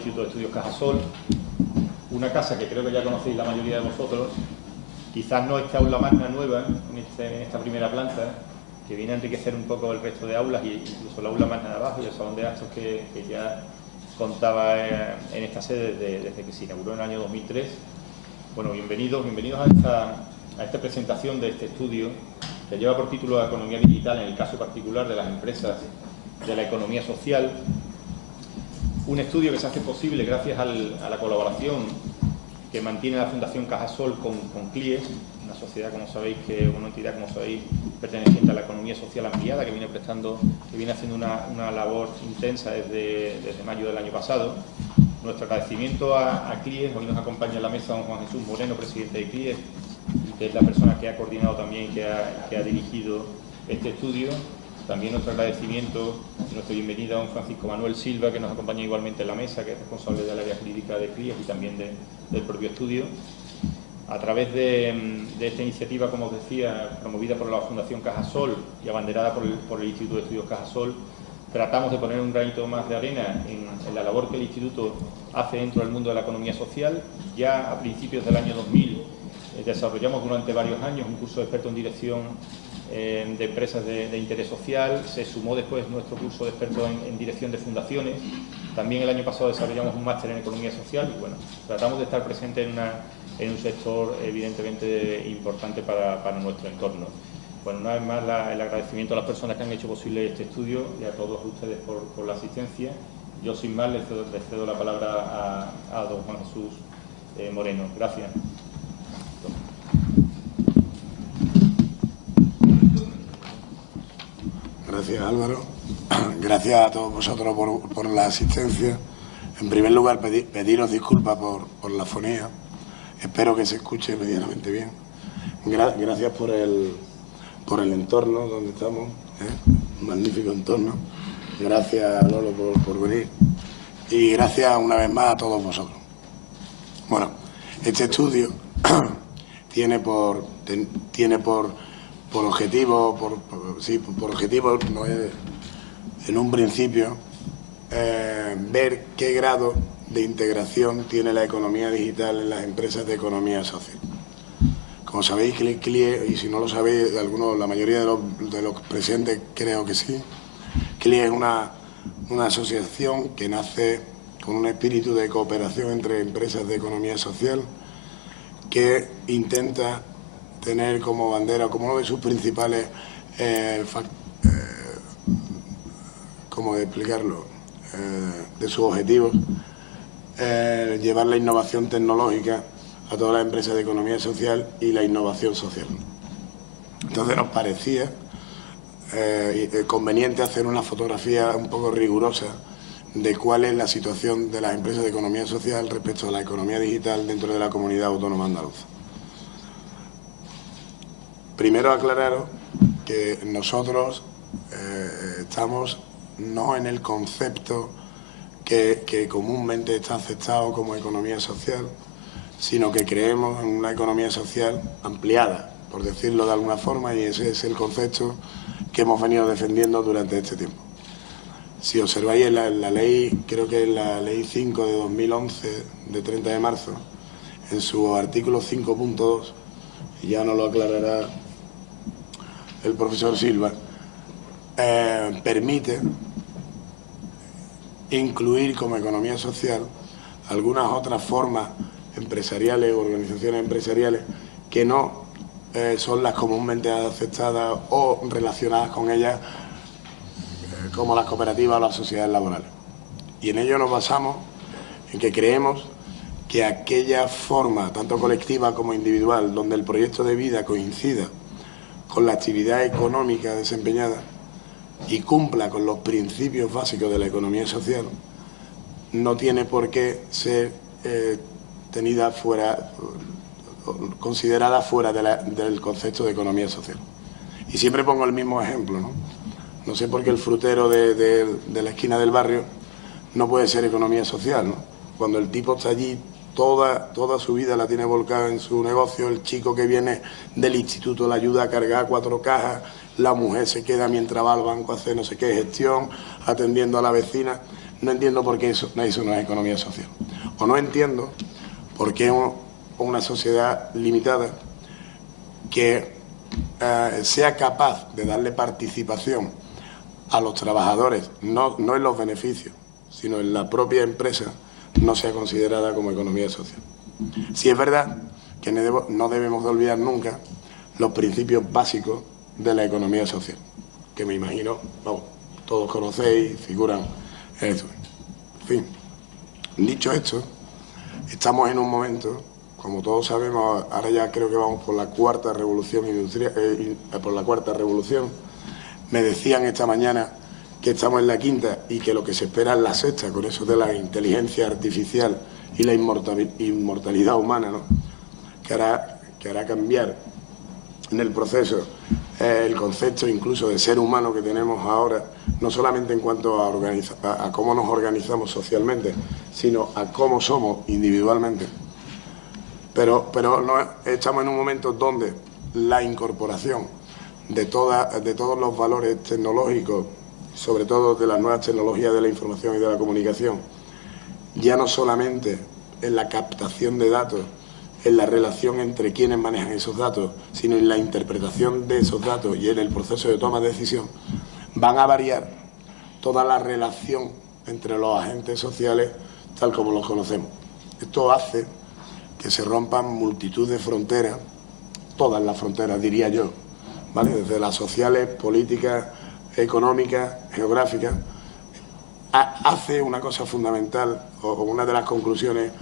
Instituto de Estudios Cajasol, una casa que creo que ya conocéis la mayoría de vosotros, quizás no esta aula magna nueva en esta primera planta, que viene a enriquecer un poco el resto de aulas, e incluso la aula magna de abajo y el salón de actos que ya contaba en esta sede desde que se inauguró en el año 2003. Bueno, bienvenidos a esta presentación de este estudio que lleva por título Economía Digital en el caso particular de las empresas de la economía social. Un estudio que se hace posible gracias a la colaboración que mantiene la Fundación Cajasol con CLIES, una sociedad, como sabéis, una entidad, como sabéis, perteneciente a la economía social ampliada, que viene haciendo una labor intensa desde mayo del año pasado. Nuestro agradecimiento a CLIES. Hoy nos acompaña en la mesa don Juan Jesús Moreno, presidente de CLIES, que es la persona que ha coordinado también y que ha dirigido este estudio. También nuestro agradecimiento y nuestra bienvenida a don Francisco Manuel Silva, que nos acompaña igualmente en la mesa, que es responsable del área jurídica de CLIES y también del propio estudio. A través de esta iniciativa, como os decía, promovida por la Fundación Cajasol y abanderada por el Instituto de Estudios Cajasol, tratamos de poner un granito más de arena en la labor que el Instituto hace dentro del mundo de la economía social. Ya a principios del año 2000 desarrollamos durante varios años un curso de experto en dirección de empresas de interés social. Se sumó después nuestro curso de experto en dirección de fundaciones. También el año pasado desarrollamos un máster en economía social y bueno, tratamos de estar presentes en un sector evidentemente importante para nuestro entorno. Bueno, una vez más el agradecimiento a las personas que han hecho posible este estudio y a todos ustedes por la asistencia. Yo sin más les cedo la palabra a don Juan Jesús Moreno. Gracias. Gracias, Álvaro. Gracias a todos vosotros por la asistencia. En primer lugar, pediros disculpas por la fonía. Espero que se escuche medianamente bien. Gracias por el entorno donde estamos, un magnífico entorno. Gracias, Lolo, por venir. Y gracias una vez más a todos vosotros. Bueno, este estudio tiene por objetivo, no es, en un principio, ver qué grado de integración tiene la economía digital en las empresas de economía social. Como sabéis, CLIES, y si no lo sabéis, la mayoría de los presentes creo que sí, CLIES es una asociación que nace con un espíritu de cooperación entre empresas de economía social que intenta tener como bandera, como uno de sus principales, ¿cómo explicarlo?, de sus objetivos, llevar la innovación tecnológica a todas las empresas de economía social y la innovación social. Entonces nos parecía conveniente hacer una fotografía un poco rigurosa de cuál es la situación de las empresas de economía social respecto a la economía digital dentro de la comunidad autónoma andaluza. Primero aclararos que nosotros estamos no en el concepto que comúnmente está aceptado como economía social, sino que creemos en una economía social ampliada, por decirlo de alguna forma, y ese es el concepto que hemos venido defendiendo durante este tiempo. Si observáis en la ley, creo que es la ley 5 de 2011, de 30 de marzo, en su artículo 5.2, y ya nos lo aclarará el profesor Silva, permite incluir como economía social algunas otras formas empresariales o organizaciones empresariales que no son las comúnmente aceptadas o relacionadas con ellas, como las cooperativas o las sociedades laborales. Y en ello nos basamos en que creemos que aquella forma, tanto colectiva como individual, donde el proyecto de vida coincida con la actividad económica desempeñada y cumpla con los principios básicos de la economía social, no tiene por qué ser tenida fuera, considerada fuera del concepto de economía social. Y siempre pongo el mismo ejemplo, ¿no? No sé por qué el frutero de la esquina del barrio no puede ser economía social, ¿no? Cuando el tipo está allí, toda su vida la tiene volcada en su negocio, el chico que viene del instituto le ayuda a cargar 4 cajas, la mujer se queda mientras va al banco a hacer no sé qué gestión, atendiendo a la vecina. no entiendo por qué eso no es economía social. O no entiendo por qué una sociedad limitada que sea capaz de darle participación a los trabajadores, no en los beneficios, sino en la propia empresa, no sea considerada como economía social. Sí es verdad que no debemos de olvidar nunca los principios básicos de la economía social, que me imagino, vamos, todos conocéis, figuran en esto. En fin, dicho esto, estamos en un momento, como todos sabemos, ahora ya creo que vamos por la cuarta revolución industrial, por la cuarta revolución. Me decían esta mañana que estamos en la quinta y que lo que se espera es la sexta, con eso de la inteligencia artificial y la inmortalidad humana, ¿no? que hará cambiar en el proceso el concepto incluso de ser humano que tenemos ahora, no solamente en cuanto a cómo nos organizamos socialmente, sino a cómo somos individualmente. Pero estamos en un momento donde la incorporación de todos los valores tecnológicos, sobre todo de las nuevas tecnologías de la información y de la comunicación, ya no solamente en la captación de datos, en la relación entre quienes manejan esos datos, sino en la interpretación de esos datos y en el proceso de toma de decisión, van a variar toda la relación entre los agentes sociales tal como los conocemos. Esto hace que se rompan multitud de fronteras, todas las fronteras, diría yo, ¿vale? Desde las sociales, políticas, económicas, geográficas. Hace una cosa fundamental, o una de las conclusiones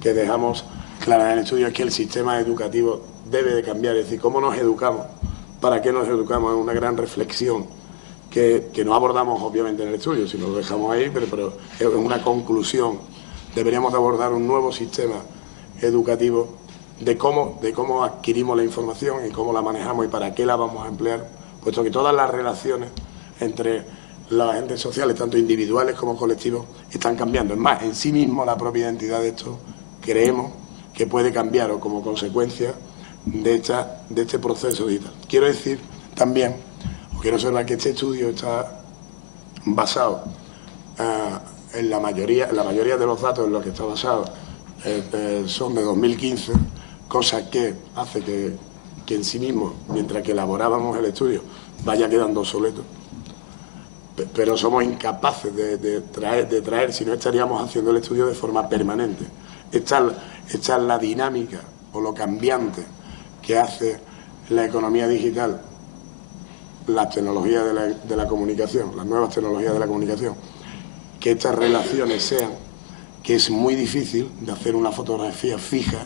que dejamos claras en el estudio, es que el sistema educativo debe de cambiar. Es decir, ¿cómo nos educamos? ¿Para qué nos educamos? Es una gran reflexión que no abordamos obviamente en el estudio, sino lo dejamos ahí, pero es una conclusión. Deberíamos de abordar un nuevo sistema educativo de cómo adquirimos la información y cómo la manejamos y para qué la vamos a emplear, puesto que todas las relaciones entre los agentes sociales, tanto individuales como colectivos, están cambiando. Es más, en sí mismo la propia identidad de esto creemos que puede cambiar o como consecuencia de este proceso digital. Quiero decir también, o quiero observar que este estudio está basado en la mayoría de los datos en los que está basado son de 2015, cosa que hace que en sí mismo, mientras que elaborábamos el estudio, vaya quedando obsoleto. Pero somos incapaces de traer, si no estaríamos haciendo el estudio de forma permanente. Esta es la dinámica o lo cambiante que hace la economía digital, las tecnologías de la comunicación, las nuevas tecnologías de la comunicación, que estas relaciones sean, que es muy difícil de hacer una fotografía fija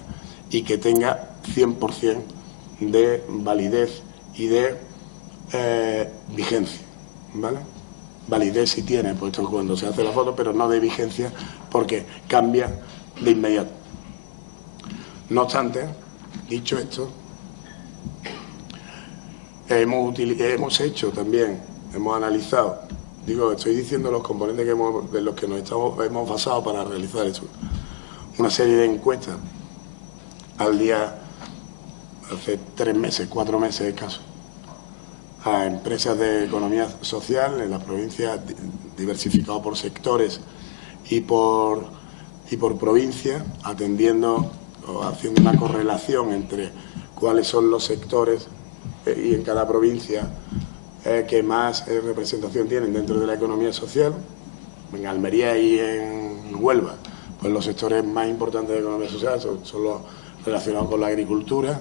y que tenga 100% de validez y de vigencia, ¿vale? Validez sí tiene, puesto cuando se hace la foto, pero no de vigencia porque cambia de inmediato. No obstante, dicho esto, hemos hecho también, hemos analizado, estoy diciendo los componentes de los que hemos basado para realizar esto, una serie de encuestas al día, hace 3 meses, 4 meses escasos, a empresas de economía social en las provincias, diversificados por sectores y por provincia, atendiendo o haciendo una correlación entre cuáles son los sectores y en cada provincia que más representación tienen dentro de la economía social. En Almería y en Huelva, pues los sectores más importantes de economía social son los relacionados con la agricultura,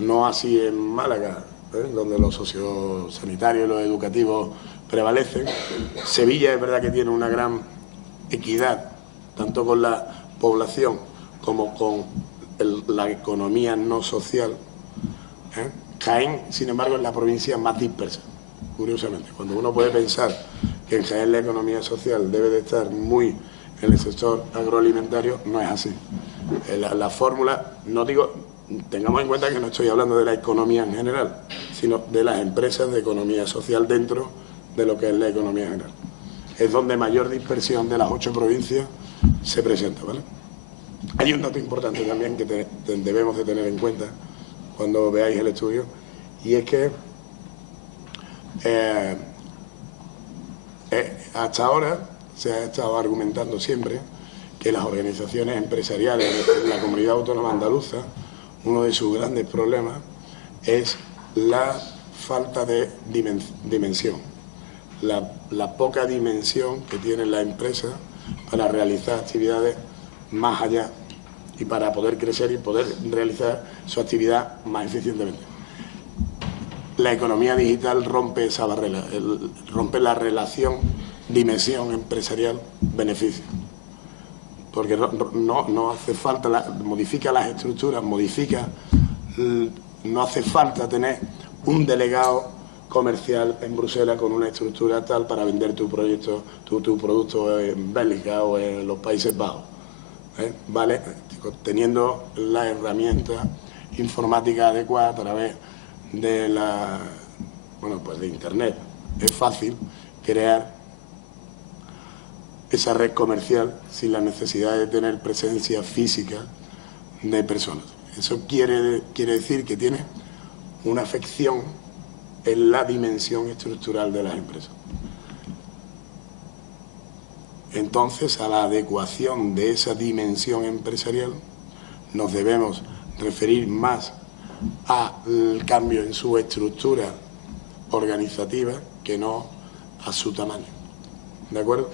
no así en Málaga, donde los sociosanitarios y los educativos prevalecen. Sevilla es verdad que tiene una gran equidad, tanto con la población como con la economía no social. Jaén, sin embargo, es la provincia más dispersa, curiosamente. Cuando uno puede pensar que en Jaén la economía social debe de estar muy en el sector agroalimentario, no es así. La fórmula, no digo, tengamos en cuenta que no estoy hablando de la economía en general, sino de las empresas de economía social dentro de lo que es la economía general. Es donde mayor dispersión de las 8 provincias se presenta, ¿vale? Hay un dato importante también que debemos de tener en cuenta cuando veáis el estudio, y es que hasta ahora, se ha estado argumentando siempre que las organizaciones empresariales en la comunidad autónoma andaluza, uno de sus grandes problemas es la falta de dimensión, la poca dimensión que tienen las empresas para realizar actividades más allá y para poder crecer y poder realizar su actividad más eficientemente. La economía digital rompe esa barrera, rompe la relación dimensión empresarial-beneficio, porque no hace falta, modifica las estructuras, no hace falta tener un delegado comercial en Bruselas con una estructura tal para vender tu proyecto, tu producto en Bélgica o en los Países Bajos. ¿Vale? Teniendo la herramienta informática adecuada a través de de Internet. Es fácil crear esa red comercial sin la necesidad de tener presencia física de personas. Eso quiere decir que tiene una afección en la dimensión estructural de las empresas. Entonces, a la adecuación de esa dimensión empresarial nos debemos referir más al cambio en su estructura organizativa que no a su tamaño. ¿De acuerdo?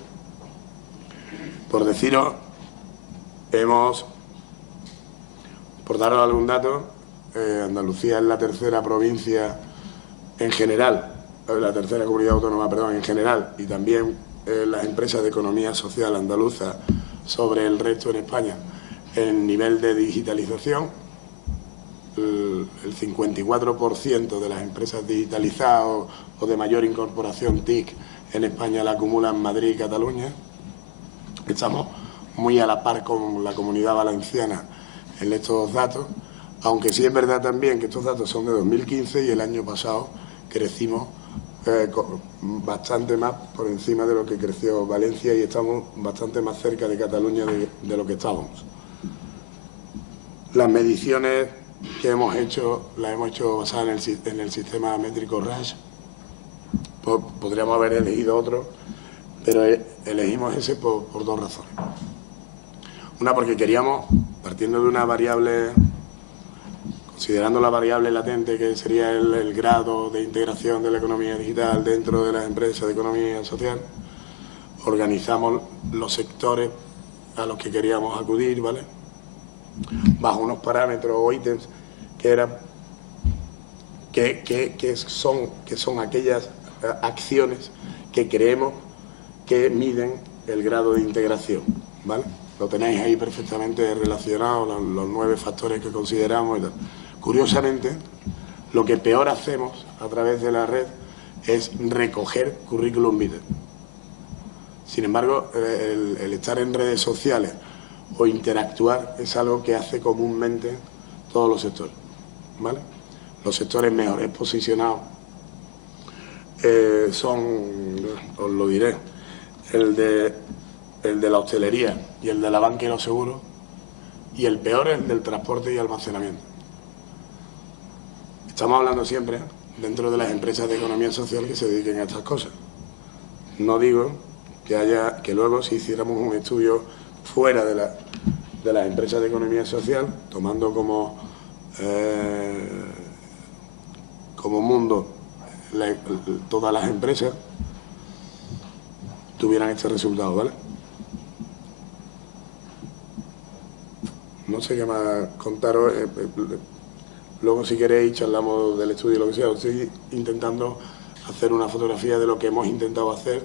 Por deciros, por daros algún dato, Andalucía es la tercera provincia en general, la tercera comunidad autónoma, perdón, en general, y también las empresas de economía social andaluza sobre el resto en España en nivel de digitalización. El 54% de las empresas digitalizadas o de mayor incorporación TIC en España la acumulan Madrid y Cataluña. Estamos muy a la par con la Comunidad Valenciana en estos datos, aunque sí es verdad también que estos datos son de 2015 y el año pasado crecimos bastante más por encima de lo que creció Valencia y estamos bastante más cerca de Cataluña de lo que estábamos. Las mediciones que hemos hecho, las hemos hecho basadas en el sistema métrico RASH. Podríamos haber elegido otro, pero elegimos ese por dos razones. Una, porque queríamos, partiendo de una variable, considerando la variable latente que sería el grado de integración de la economía digital dentro de las empresas de economía social, organizamos los sectores a los que queríamos acudir, ¿vale?, bajo unos parámetros o ítems que son aquellas acciones que creemos que miden el grado de integración, ¿vale? Lo tenéis ahí perfectamente relacionado, los 9 factores que consideramos y tal. Curiosamente, lo que peor hacemos a través de la red es recoger currículum vitae. Sin embargo, el estar en redes sociales o interactuar es algo que hace comúnmente todos los sectores, ¿vale? Los sectores mejores posicionados son, os lo diré, el de la hostelería y el de la banca y los seguros, y el peor es el del transporte y almacenamiento. Estamos hablando siempre dentro de las empresas de economía social que se dediquen a estas cosas. No digo que luego, si hiciéramos un estudio fuera de las empresas de economía social, tomando como mundo todas las empresas, tuvieran este resultado, ¿vale? No sé qué más contaros. Luego, si queréis, charlamos del estudio y lo que sea. Estoy intentando hacer una fotografía de lo que hemos intentado hacer,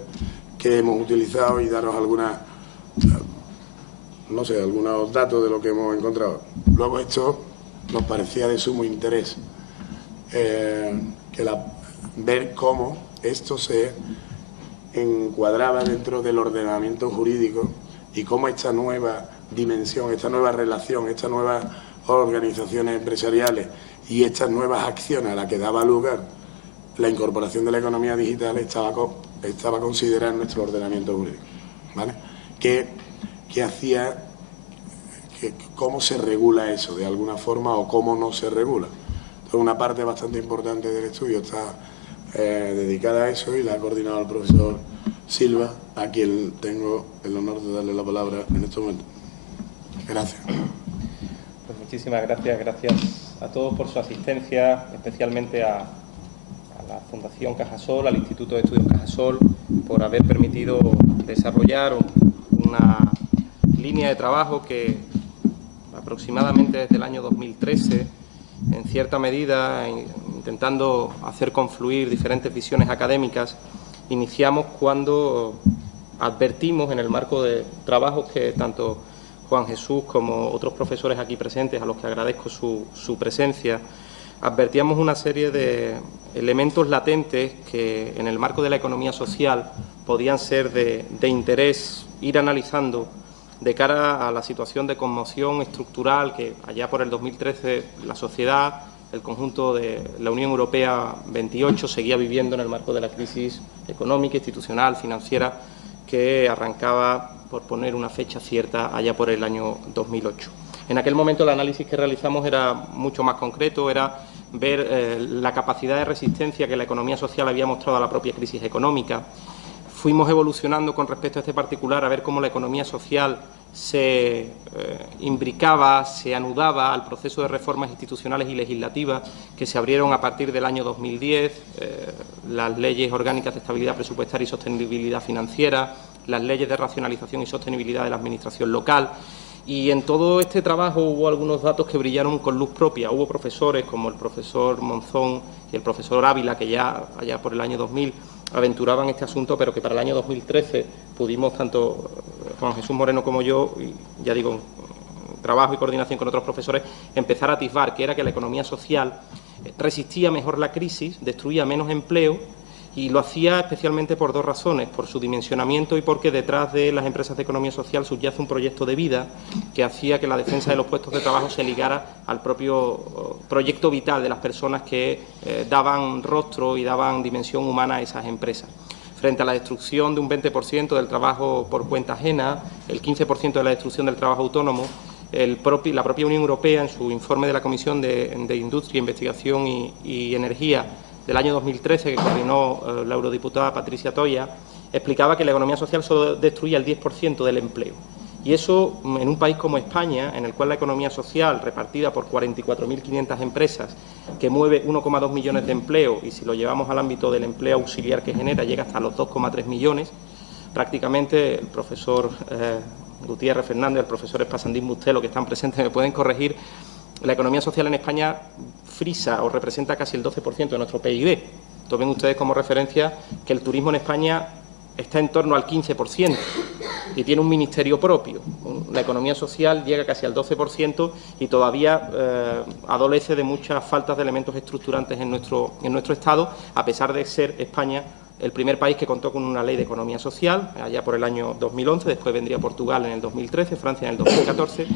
que hemos utilizado y daros algunos datos de lo que hemos encontrado. Luego, esto nos parecía de sumo interés, ver cómo esto se encuadraba dentro del ordenamiento jurídico y cómo esta nueva dimensión, esta nueva relación, estas nuevas organizaciones empresariales y estas nuevas acciones a las que daba lugar la incorporación de la economía digital estaba considerada en nuestro ordenamiento jurídico, ¿vale? ¿Qué hacía? ¿Cómo se regula eso de alguna forma o cómo no se regula? Entonces, una parte bastante importante del estudio está dedicada a eso y la ha coordinado el profesor Silva, a quien tengo el honor de darle la palabra en este momento. Gracias. Pues muchísimas gracias. Gracias a todos por su asistencia, especialmente a la Fundación Cajasol, al Instituto de Estudios Cajasol, por haber permitido desarrollar una línea de trabajo que aproximadamente desde el año 2013, en cierta medida, intentando hacer confluir diferentes visiones académicas, iniciamos cuando advertimos, en el marco de trabajos que tanto Juan Jesús como otros profesores aquí presentes, a los que agradezco su presencia, advertíamos una serie de elementos latentes que en el marco de la economía social podían ser de interés ir analizando de cara a la situación de conmoción estructural que allá por el 2013 la sociedad, el conjunto de la Unión Europea 28 seguía viviendo en el marco de la crisis económica, institucional, financiera, que arrancaba, por poner una fecha cierta, allá por el año 2008. En aquel momento el análisis que realizamos era mucho más concreto, era ver la capacidad de resistencia que la economía social había mostrado a la propia crisis económica. Fuimos evolucionando con respecto a este particular a ver cómo la economía social se imbricaba, se anudaba al proceso de reformas institucionales y legislativas que se abrieron a partir del año 2010, las leyes orgánicas de estabilidad presupuestaria y sostenibilidad financiera, las leyes de racionalización y sostenibilidad de la administración local. Y en todo este trabajo hubo algunos datos que brillaron con luz propia. Hubo profesores como el profesor Monzón y el profesor Ávila, que ya allá por el año 2000 aventuraban este asunto, pero que para el año 2013 pudimos, tanto Juan Jesús Moreno como yo, y ya digo, trabajo y coordinación con otros profesores, empezar a atisbar que era que la economía social resistía mejor la crisis, destruía menos empleo, y lo hacía especialmente por dos razones: por su dimensionamiento y porque detrás de las empresas de economía social subyace un proyecto de vida que hacía que la defensa de los puestos de trabajo se ligara al propio proyecto vital de las personas que daban rostro y daban dimensión humana a esas empresas. Frente a la destrucción de un 20% del trabajo por cuenta ajena, el 15% de la destrucción del trabajo autónomo, la propia Unión Europea, en su informe de la Comisión de Industria, Investigación y Energía del año 2013, que coordinó la eurodiputada Patricia Toia, explicaba que la economía social solo destruía el 10% del empleo. Y eso, en un país como España, en el cual la economía social, repartida por 44.500 empresas, que mueve 1,2 millones de empleos, y si lo llevamos al ámbito del empleo auxiliar que genera, llega hasta los 2,3 millones, prácticamente el profesor Gutiérrez Fernández, el profesor Espasandín Mustelo, que están presentes, me pueden corregir, la economía social en España frisa o representa casi el 12% de nuestro PIB. Tomen ustedes como referencia que el turismo en España está en torno al 15% y tiene un ministerio propio. La economía social llega casi al 12% y todavía adolece de muchas faltas de elementos estructurantes en nuestro Estado, a pesar de ser España el primer país que contó con una ley de economía social, allá por el año 2011, después vendría Portugal en el 2013, Francia en el 2014,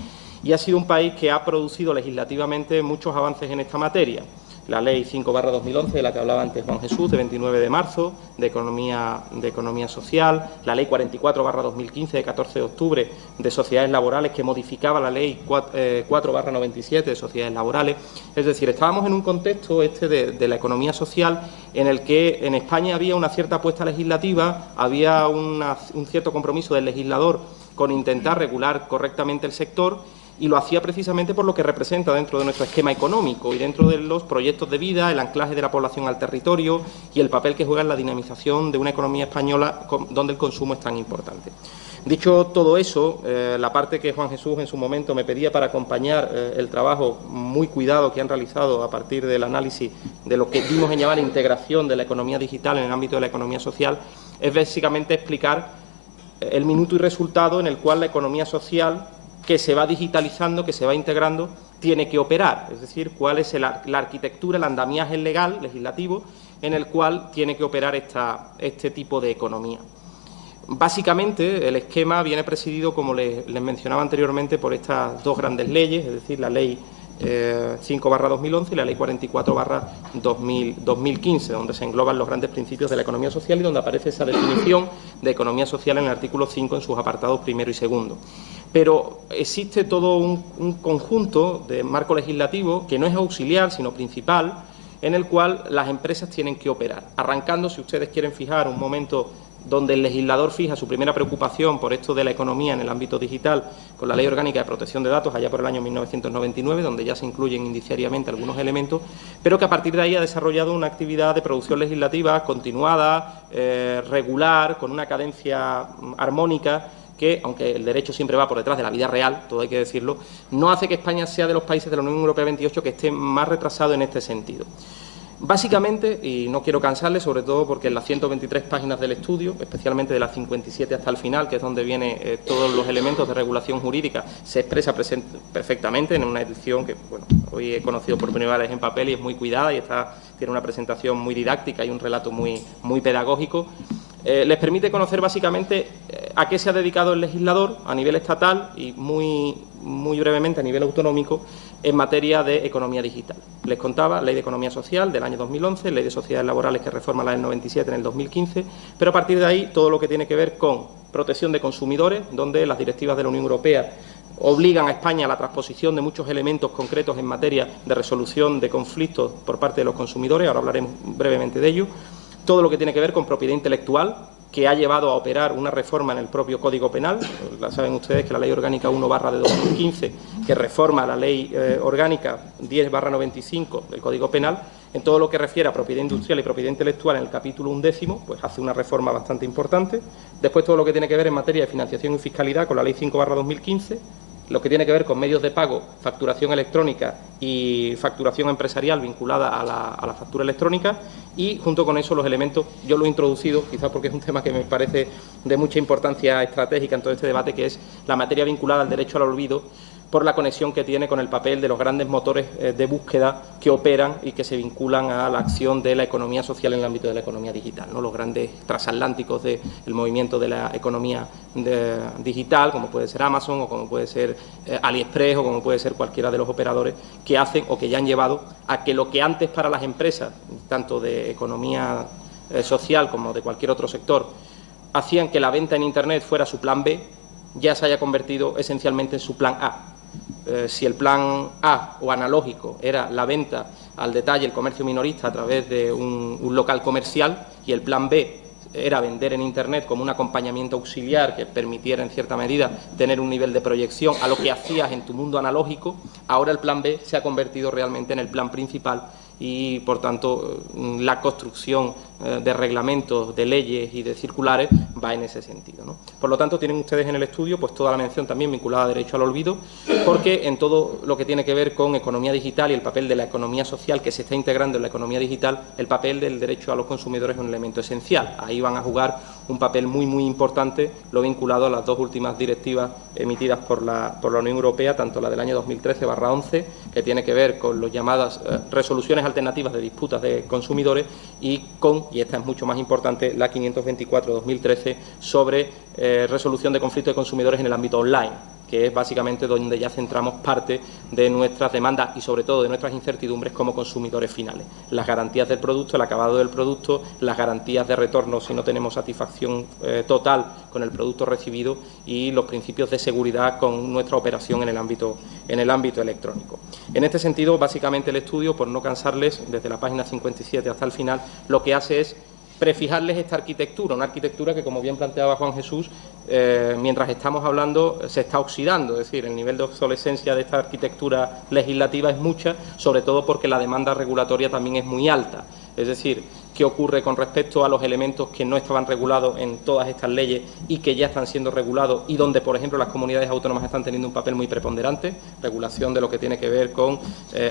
y ha sido un país que ha producido legislativamente muchos avances en esta materia. La Ley 5/2011, de la que hablaba antes Juan Jesús, de 29 de marzo, de economía social, la Ley 44/2015, de 14 de octubre, de sociedades laborales, que modificaba la Ley 4/97, de sociedades laborales. Es decir, estábamos en un contexto de la economía social en el que en España había una cierta apuesta legislativa, había un cierto compromiso del legislador con intentar regular correctamente el sector, y lo hacía precisamente por lo que representa dentro de nuestro esquema económico y dentro de los proyectos de vida, el anclaje de la población al territorio y el papel que juega en la dinamización de una economía española donde el consumo es tan importante. Dicho todo eso, la parte que Juan Jesús en su momento me pedía para acompañar el trabajo muy cuidado que han realizado a partir del análisis de lo que dimos en llamar integración de la economía digital en el ámbito de la economía social, es básicamente explicar el minuto y resultado en el cual la economía social, que se va digitalizando, que se va integrando, tiene que operar, es decir, cuál es la arquitectura, el andamiaje legal, legislativo, en el cual tiene que operar este tipo de economía. Básicamente, el esquema viene presidido, como les mencionaba anteriormente, por estas dos grandes leyes, es decir, la Ley 5/2011 y la Ley 44/2015, donde se engloban los grandes principios de la economía social y donde aparece esa definición de economía social en el artículo 5 en sus apartados primero y segundo. Pero existe todo un conjunto de marco legislativo que no es auxiliar, sino principal, en el cual las empresas tienen que operar. Arrancando, si ustedes quieren fijar un momento donde el legislador fija su primera preocupación por esto de la economía en el ámbito digital con la Ley Orgánica de Protección de Datos allá por el año 1999, donde ya se incluyen indiciariamente algunos elementos, pero que a partir de ahí ha desarrollado una actividad de producción legislativa continuada, regular, con una cadencia armónica, que, aunque el derecho siempre va por detrás de la vida real, todo hay que decirlo, no hace que España sea de los países de la Unión Europea 28 que esté más retrasado en este sentido. Básicamente, y no quiero cansarle, sobre todo porque en las 123 páginas del estudio, especialmente de las 57 hasta el final, que es donde vienen todos los elementos de regulación jurídica, se expresa perfectamente en una edición que, bueno, hoy he conocido por primera vez en papel y es muy cuidada y tiene una presentación muy didáctica y un relato muy pedagógico. Les permite conocer básicamente a qué se ha dedicado el legislador a nivel estatal y muy brevemente a nivel autonómico en materia de economía digital. Les contaba, Ley de Economía Social del año 2011, Ley de Sociedades Laborales que reforma la del 97 en el 2015, pero a partir de ahí todo lo que tiene que ver con protección de consumidores, donde las directivas de la Unión Europea obligan a España a la transposición de muchos elementos concretos en materia de resolución de conflictos por parte de los consumidores, ahora hablaremos brevemente de ello. Todo lo que tiene que ver con propiedad intelectual, que ha llevado a operar una reforma en el propio Código Penal. Saben ustedes que la Ley Orgánica 1/2015, que reforma la Ley Orgánica 10/95 del Código Penal, en todo lo que refiere a propiedad industrial y propiedad intelectual en el capítulo 11, pues hace una reforma bastante importante. Después todo lo que tiene que ver en materia de financiación y fiscalidad con la Ley 5/2015, lo que tiene que ver con medios de pago, facturación electrónica y facturación empresarial vinculada a la factura electrónica, y junto con eso los elementos, yo lo he introducido, quizás porque es un tema que me parece de mucha importancia estratégica en todo este debate, que es la materia vinculada al derecho al olvido, por la conexión que tiene con el papel de los grandes motores de búsqueda que operan y que se vinculan a la acción de la economía social en el ámbito de la economía digital, ¿no? Los grandes transatlánticos del movimiento de la economía digital, como puede ser Amazon o como puede ser AliExpress o como puede ser cualquiera de los operadores que hacen o que ya han llevado a que lo que antes para las empresas, tanto de economía social como de cualquier otro sector, hacían que la venta en Internet fuera su plan B, ya se haya convertido esencialmente en su plan A. Si el plan A o analógico era la venta al detalle, el comercio minorista a través de un local comercial, y el plan B era vender en Internet como un acompañamiento auxiliar que permitiera en cierta medida tener un nivel de proyección a lo que hacías en tu mundo analógico, ahora el plan B se ha convertido realmente en el plan principal y, por tanto, la construcción de reglamentos, de leyes y de circulares va en ese sentido, ¿no? Por lo tanto, tienen ustedes en el estudio pues toda la mención también vinculada a derecho al olvido, porque en todo lo que tiene que ver con economía digital y el papel de la economía social que se está integrando en la economía digital, el papel del derecho a los consumidores es un elemento esencial. Ahí van a jugar un papel muy importante, lo vinculado a las dos últimas directivas emitidas por la Unión Europea, tanto la del año 2013/11, que tiene que ver con las llamadas resoluciones alternativas de disputas de consumidores, y esta es mucho más importante, la 524/2013 sobre resolución de conflictos de consumidores en el ámbito online, que es básicamente donde ya centramos parte de nuestras demandas y sobre todo de nuestras incertidumbres como consumidores finales. Las garantías del producto, el acabado del producto, las garantías de retorno si no tenemos satisfacción total con el producto recibido, y los principios de seguridad con nuestra operación en el ámbito electrónico. En este sentido, básicamente el estudio, por no cansarles, desde la página 57 hasta el final, lo que hace es prefijarles esta arquitectura, una arquitectura que, como bien planteaba Juan Jesús, mientras estamos hablando se está oxidando, es decir, el nivel de obsolescencia de esta arquitectura legislativa es mucha, sobre todo porque la demanda regulatoria también es muy alta. Es decir, ¿qué ocurre con respecto a los elementos que no estaban regulados en todas estas leyes y que ya están siendo regulados y donde, por ejemplo, las comunidades autónomas están teniendo un papel muy preponderante? Regulación de lo que tiene que ver con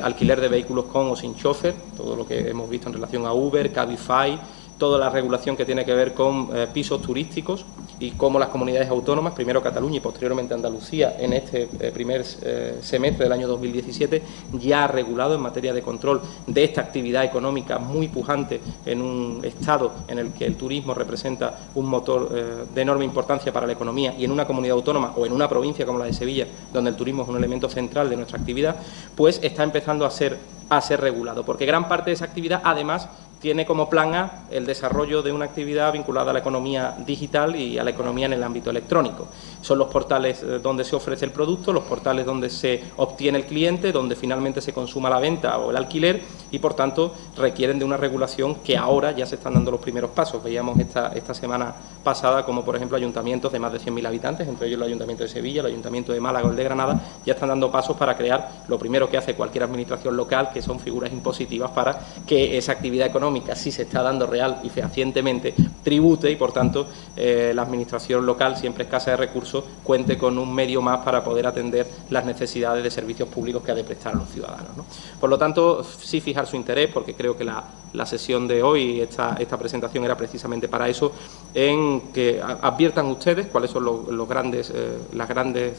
alquiler de vehículos con o sin chofer, todo lo que hemos visto en relación a Uber, Cabify, toda la regulación que tiene que ver con pisos turísticos, y cómo las comunidades autónomas, primero Cataluña y posteriormente Andalucía, en este primer semestre del año 2017, ya ha regulado en materia de control de esta actividad económica muy pujante en un estado en el que el turismo representa un motor de enorme importancia para la economía, y en una comunidad autónoma o en una provincia como la de Sevilla, donde el turismo es un elemento central de nuestra actividad, pues está empezando a ser a ser regulado, porque gran parte de esa actividad, además, tiene como plan A el desarrollo de una actividad vinculada a la economía digital y a la economía en el ámbito electrónico. Son los portales donde se ofrece el producto, los portales donde se obtiene el cliente, donde finalmente se consuma la venta o el alquiler y, por tanto, requieren de una regulación que ahora ya se están dando los primeros pasos. Veíamos esta semana pasada como, por ejemplo, ayuntamientos de más de 100.000 habitantes, entre ellos el Ayuntamiento de Sevilla, el Ayuntamiento de Málaga o el de Granada, ya están dando pasos para crear lo primero que hace cualquier administración local, que son figuras impositivas para que esa actividad económica, si se está dando real y fehacientemente, tribute y, por tanto, la administración local, siempre escasa de recursos, cuente con un medio más para poder atender las necesidades de servicios públicos que ha de prestar a los ciudadanos, ¿no? Por lo tanto, sí fijar su interés, porque creo que la sesión de hoy, esta presentación era precisamente para eso, en que adviertan ustedes cuáles son los grandes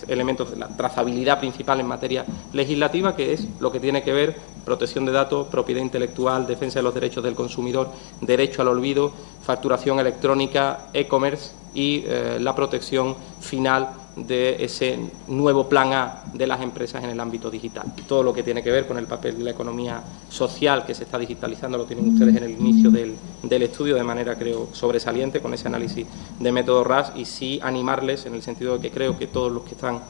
elementos de la trazabilidad principal en materia legislativa, que es lo que tiene que ver protección de datos, propiedad intelectual, defensa de los derechos del consumidor, derecho al olvido, facturación electrónica, e-commerce y la protección final de ese nuevo plan A de las empresas en el ámbito digital. Todo lo que tiene que ver con el papel de la economía social que se está digitalizando lo tienen ustedes en el inicio del estudio de manera, creo, sobresaliente con ese análisis de método RAS, y sí animarles en el sentido de que creo que todos los que están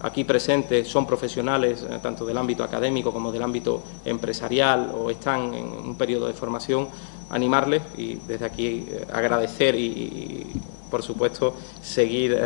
aquí presentes son profesionales tanto del ámbito académico como del ámbito empresarial o están en un periodo de formación, animarles y desde aquí agradecer y por supuesto, seguir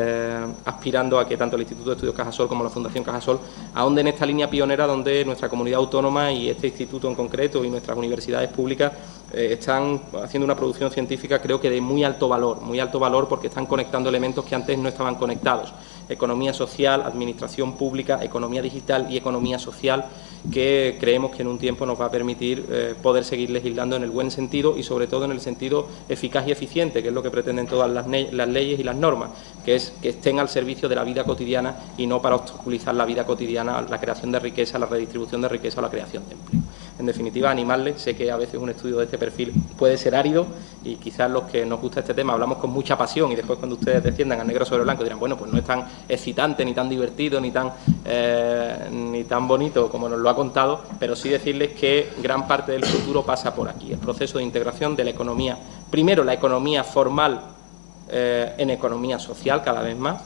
aspirando a que tanto el Instituto de Estudios Cajasol como la Fundación Cajasol ahonden en esta línea pionera donde nuestra comunidad autónoma y este instituto en concreto y nuestras universidades públicas están haciendo una producción científica, creo que de muy alto valor porque están conectando elementos que antes no estaban conectados. Economía social, administración pública, economía digital y economía social, que creemos que en un tiempo nos va a permitir poder seguir legislando en el buen sentido y sobre todo en el sentido eficaz y eficiente, que es lo que pretenden todas las leyes y las normas, que es que estén al servicio de la vida cotidiana y no para obstaculizar la vida cotidiana, la creación de riqueza, la redistribución de riqueza o la creación de empleo. En definitiva, animarles. Sé que a veces un estudio de este perfil puede ser árido y quizás los que nos gusta este tema hablamos con mucha pasión y después cuando ustedes desciendan a negro sobre blanco dirán, bueno, pues no es tan excitante, ni tan divertido, ni tan bonito como nos lo ha contado, pero sí decirles que gran parte del futuro pasa por aquí, el proceso de integración de la economía, primero la economía formal en economía social cada vez más,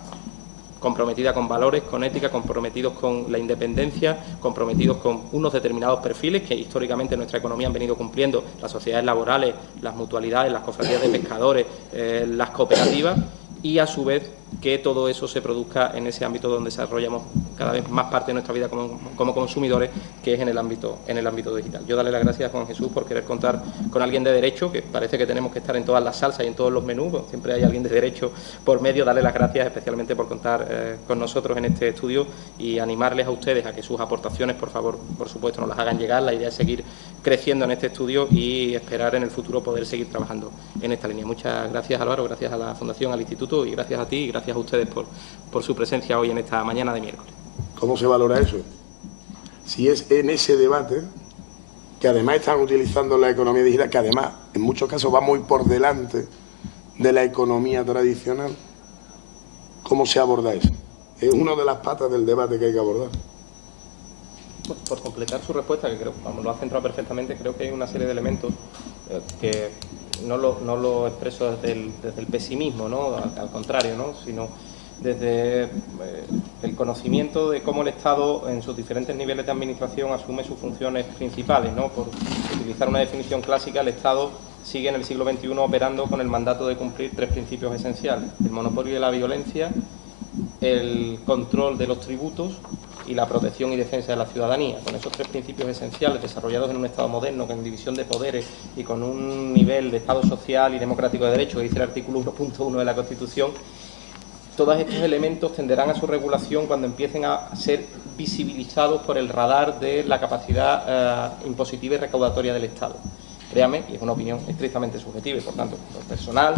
comprometida con valores, con ética, comprometidos con la independencia, comprometidos con unos determinados perfiles que históricamente en nuestra economía han venido cumpliendo las sociedades laborales, las mutualidades, las cofradías de pescadores, las cooperativas, y a su vez que todo eso se produzca en ese ámbito donde desarrollamos cada vez más parte de nuestra vida como consumidores, que es en el ámbito digital. Yo darle las gracias a Juan Jesús por querer contar con alguien de derecho, que parece que tenemos que estar en todas las salsas y en todos los menús, bueno, siempre hay alguien de derecho por medio. Darle las gracias especialmente por contar con nosotros en este estudio y animarles a ustedes a que sus aportaciones, por favor, por supuesto, nos las hagan llegar. La idea es seguir creciendo en este estudio y esperar en el futuro poder seguir trabajando en esta línea. Muchas gracias, Álvaro, gracias a la Fundación, al Instituto, y gracias a ti y gracias a ustedes por su presencia hoy en esta mañana de miércoles. ¿Cómo se valora eso? Si es en ese debate, que además están utilizando la economía digital, que además en muchos casos va muy por delante de la economía tradicional, ¿cómo se aborda eso? Es una de las patas del debate que hay que abordar. Por completar su respuesta, que creo que lo ha centrado perfectamente, creo que hay una serie de elementos que no lo expreso desde el pesimismo, ¿no? Al contrario, ¿no? Sino desde el conocimiento de cómo el Estado en sus diferentes niveles de administración asume sus funciones principales, ¿no? Por utilizar una definición clásica, el Estado sigue en el siglo XXI operando con el mandato de cumplir tres principios esenciales: el monopolio de la violencia, el control de los tributos y la protección y defensa de la ciudadanía. Con esos tres principios esenciales desarrollados en un Estado moderno, con división de poderes y con un nivel de Estado social y democrático de derecho que dice el artículo 1.1 de la Constitución, todos estos elementos tenderán a su regulación cuando empiecen a ser visibilizados por el radar de la capacidad impositiva y recaudatoria del Estado. Créame, y es una opinión estrictamente subjetiva y por tanto personal,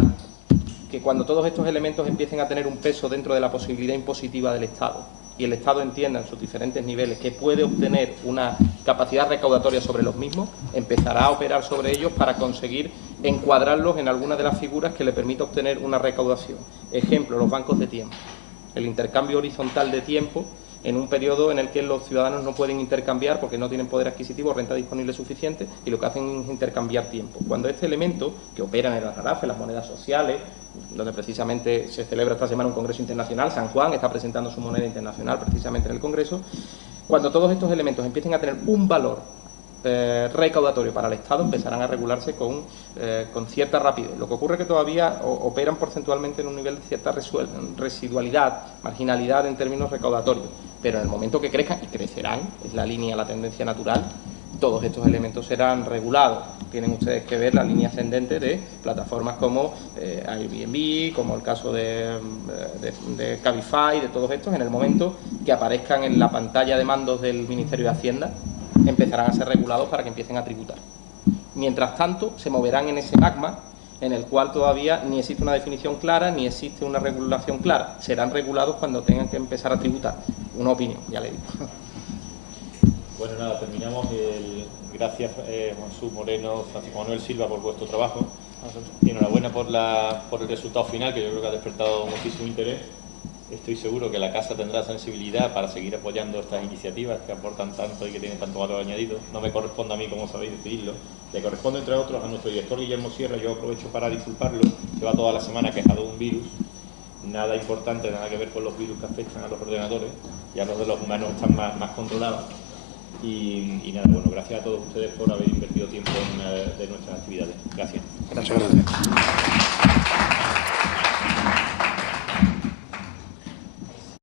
que cuando todos estos elementos empiecen a tener un peso dentro de la posibilidad impositiva del Estado y el Estado entienda en sus diferentes niveles que puede obtener una capacidad recaudatoria sobre los mismos, empezará a operar sobre ellos para conseguir encuadrarlos en alguna de las figuras que le permita obtener una recaudación. Ejemplo, los bancos de tiempo. El intercambio horizontal de tiempo en un periodo en el que los ciudadanos no pueden intercambiar porque no tienen poder adquisitivo o renta disponible suficiente, y lo que hacen es intercambiar tiempo. Cuando este elemento, que operan en el Aljarafe, las monedas sociales, donde precisamente se celebra esta semana un congreso internacional, San Juan está presentando su moneda internacional precisamente en el congreso, cuando todos estos elementos empiecen a tener un valor recaudatorio para el Estado, empezarán a regularse con cierta rapidez. Lo que ocurre es que todavía operan porcentualmente en un nivel de cierta residualidad, marginalidad en términos recaudatorios, pero en el momento que crezcan, y crecerán, es la línea, la tendencia natural, todos estos elementos serán regulados. Tienen ustedes que ver la línea ascendente de plataformas como Airbnb, como el caso de Cabify, de todos estos. En el momento que aparezcan en la pantalla de mandos del Ministerio de Hacienda, empezarán a ser regulados para que empiecen a tributar. Mientras tanto, se moverán en ese magma en el cual todavía ni existe una definición clara, ni existe una regulación clara. Serán regulados cuando tengan que empezar a tributar. Una opinión, ya le digo. Bueno, nada, terminamos. Gracias, Juan Jesús Moreno, Francisco Manuel Silva, por vuestro trabajo. Y enhorabuena por el resultado final, que yo creo que ha despertado muchísimo interés. Estoy seguro que la Casa tendrá sensibilidad para seguir apoyando estas iniciativas que aportan tanto y que tienen tanto valor añadido. No me corresponde a mí, como sabéis, decidirlo. Le corresponde, entre otros, a nuestro director Guillermo Sierra. Yo aprovecho para disculparlo. Lleva toda la semana quejado de un virus. Nada importante, nada que ver con los virus que afectan a los ordenadores. Ya los de los humanos están más controlados. Y nada, bueno, gracias a todos ustedes por haber invertido tiempo en de nuestras actividades. Gracias. Muchas gracias.